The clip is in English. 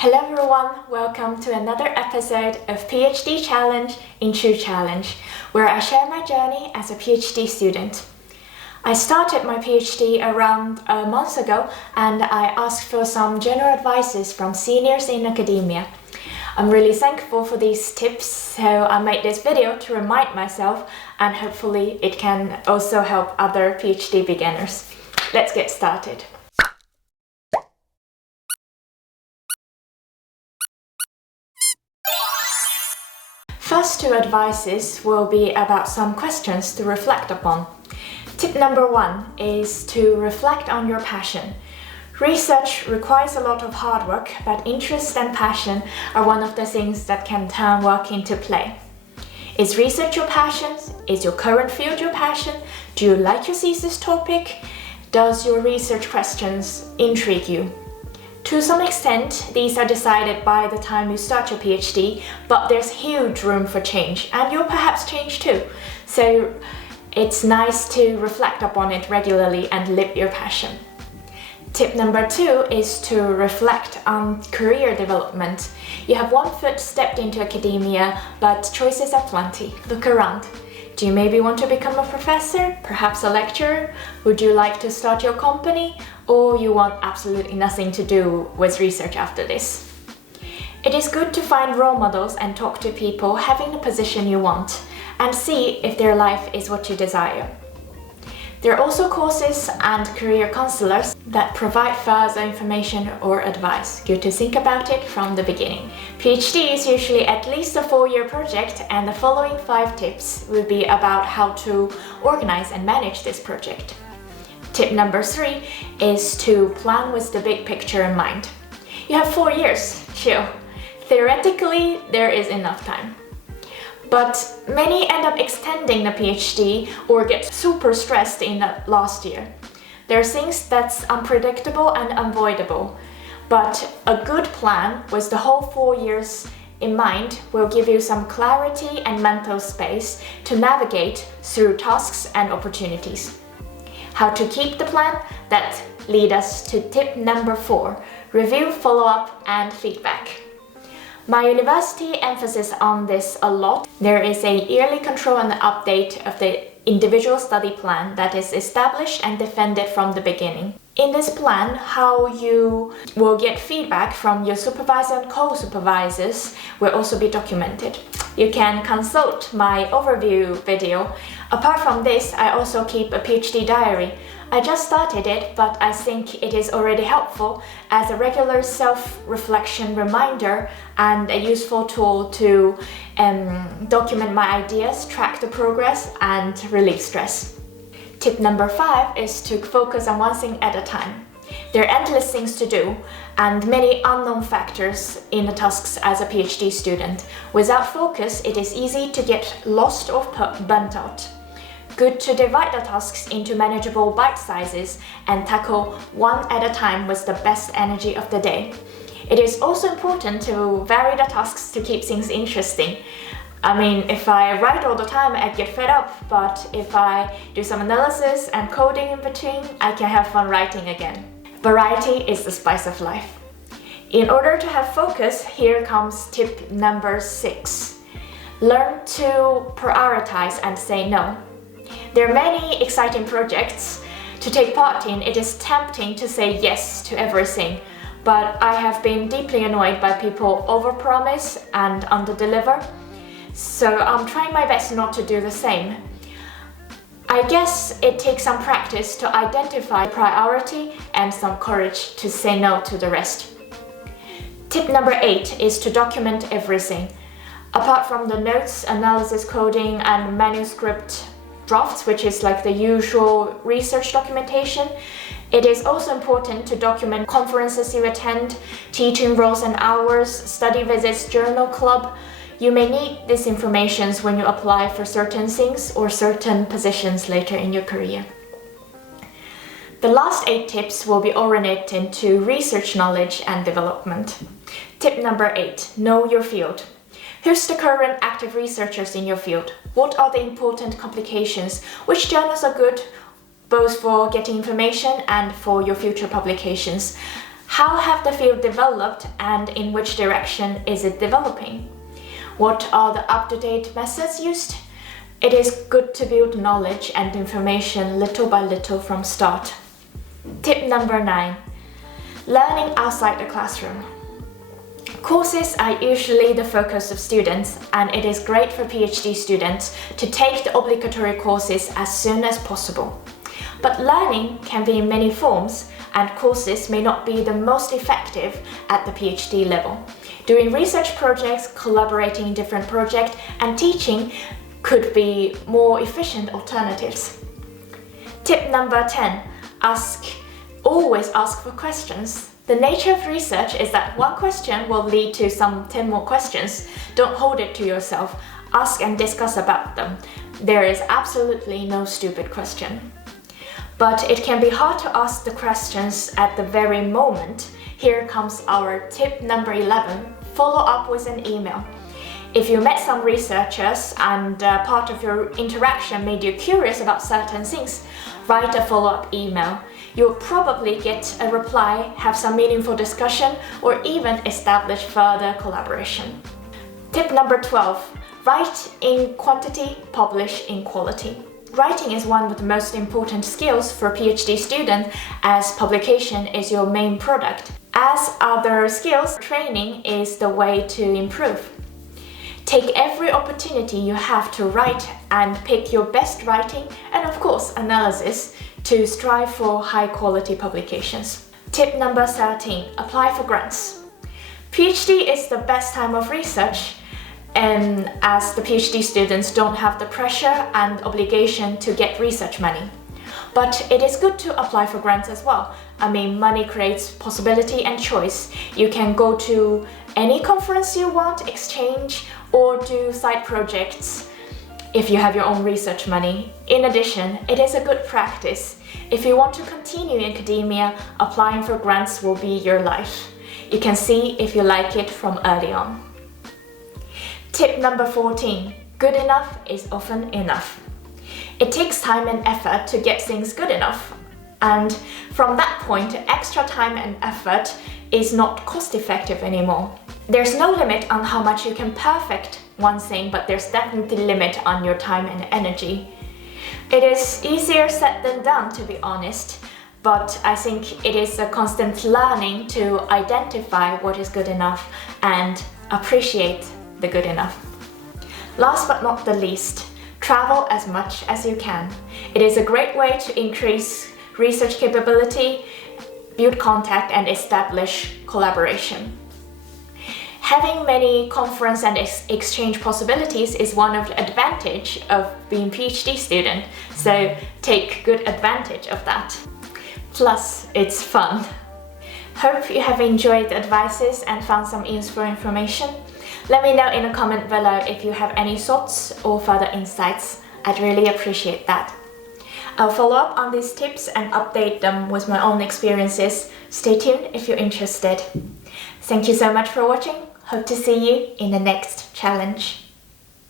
Hello everyone, welcome to another episode of PhD Challenge in True Challenge, where I share my journey as a PhD student. I started my PhD around a month ago and I asked for some general advices from seniors in academia. I'm really thankful for these tips, so I made this video to remind myself and hopefully it can also help other PhD beginners. Let's get started. First two advices will be about some questions to reflect upon. Tip number 1 is to reflect on your passion. Research requires a lot of hard work, but interest and passion are one of the things that can turn work into play. Is research your passion? Is your current field your passion? Do you like your thesis topic? Does your research questions intrigue you? To some extent, these are decided by the time you start your PhD, but there's huge room for change, and you'll perhaps change too. So it's nice to reflect upon it regularly and live your passion. Tip number 2 is to reflect on career development. You have one foot stepped into academia, but choices are plenty. Look around. Do you maybe want to become a professor, perhaps a lecturer? Would you like to start your company? Or you want absolutely nothing to do with research after this? It is good to find role models and talk to people having the position you want and see if their life is what you desire. There are also courses and career counselors that provide further information or advice. Good to think about it from the beginning. PhD is usually at least a 4-year project, and the following 5 tips will be about how to organize and manage this project. Tip number 3 is to plan with the big picture in mind. You have 4 years, chill. Theoretically, there is enough time. But many end up extending the PhD or get super stressed in the last year. There are things that's unpredictable and unavoidable, but a good plan with the whole 4 years in mind will give you some clarity and mental space to navigate through tasks and opportunities. How to keep the plan? That leads us to tip number 4, review, follow-up and feedback. My university emphasizes on this a lot. There is a yearly control and update of the individual study plan that is established and defended from the beginning. In this plan, how you will get feedback from your supervisor and co-supervisors will also be documented. You can consult my overview video. Apart from this, I also keep a PhD diary. I just started it, but I think it is already helpful as a regular self-reflection reminder and a useful tool to document my ideas, track the progress, and relieve stress. Tip number 5 is to focus on one thing at a time. There are endless things to do and many unknown factors in the tasks as a PhD student. Without focus, it is easy to get lost or burnt out. Good to divide the tasks into manageable bite sizes and tackle one at a time with the best energy of the day. It is also important to vary the tasks to keep things interesting. I mean, if I write all the time, I get fed up, but if I do some analysis and coding in between, I can have fun writing again. Variety is the spice of life. In order to have focus, here comes tip number 6. Learn to prioritize and say no. There are many exciting projects to take part in. It is tempting to say yes to everything, but I have been deeply annoyed by people overpromise and underdeliver. So I'm trying my best not to do the same. I guess it takes some practice to identify priority and some courage to say no to the rest. Tip number 8 is to document everything. Apart from the notes, analysis, coding, and manuscript drafts, which is like the usual research documentation, it is also important to document conferences you attend, teaching roles and hours, study visits, journal club. You may need this information when you apply for certain things or certain positions later in your career. The last 8 tips will be oriented to research knowledge and development. Tip number 8, know your field. Who's the current active researchers in your field? What are the important publications? Which journals are good, both for getting information and for your future publications? How have the field developed and in which direction is it developing? What are the up-to-date methods used? It is good to build knowledge and information little by little from start. Tip number 9. Learning outside the classroom. Courses are usually the focus of students, and it is great for PhD students to take the obligatory courses as soon as possible. But learning can be in many forms, and courses may not be the most effective at the PhD level. Doing research projects, collaborating in different projects, and teaching could be more efficient alternatives. Tip number 10. Always ask for questions. The nature of research is that one question will lead to some 10 more questions. Don't hold it to yourself. Ask and discuss about them. There is absolutely no stupid question. But it can be hard to ask the questions at the very moment. Here comes our tip number 11. Follow up with an email. If you met some researchers and part of your interaction made you curious about certain things, write a follow-up email. You'll probably get a reply, have some meaningful discussion, or even establish further collaboration. Tip number 12. Write in quantity, publish in quality. Writing is one of the most important skills for a PhD student, as publication is your main product. As other skills, training is the way to improve. Take every opportunity you have to write and pick your best writing and, of course, analysis to strive for high-quality publications. Tip number 13. Apply for grants. PhD is the best time of research, as the PhD students don't have the pressure and obligation to get research money. But it is good to apply for grants as well. Money creates possibility and choice. You can go to any conference you want, exchange, or do side projects if you have your own research money. In addition, it is a good practice. If you want to continue in academia, applying for grants will be your life. You can see if you like it from early on. Tip number 14. Good enough is often enough. It takes time and effort to get things good enough. And from that point, extra time and effort is not cost-effective anymore. There's no limit on how much you can perfect one thing, but there's definitely a limit on your time and energy. It is easier said than done, to be honest, but I think it is a constant learning to identify what is good enough and appreciate the good enough. Last but not the least, travel as much as you can. It is a great way to increase research capability, build contact, and establish collaboration. Having many conference and exchange possibilities is one of the advantages of being a PhD student, so take good advantage of that. Plus, it's fun. Hope you have enjoyed the advices and found some useful information. Let me know in a comment below if you have any thoughts or further insights. I'd really appreciate that. I'll follow up on these tips and update them with my own experiences. Stay tuned if you're interested. Thank you so much for watching. Hope to see you in the next challenge.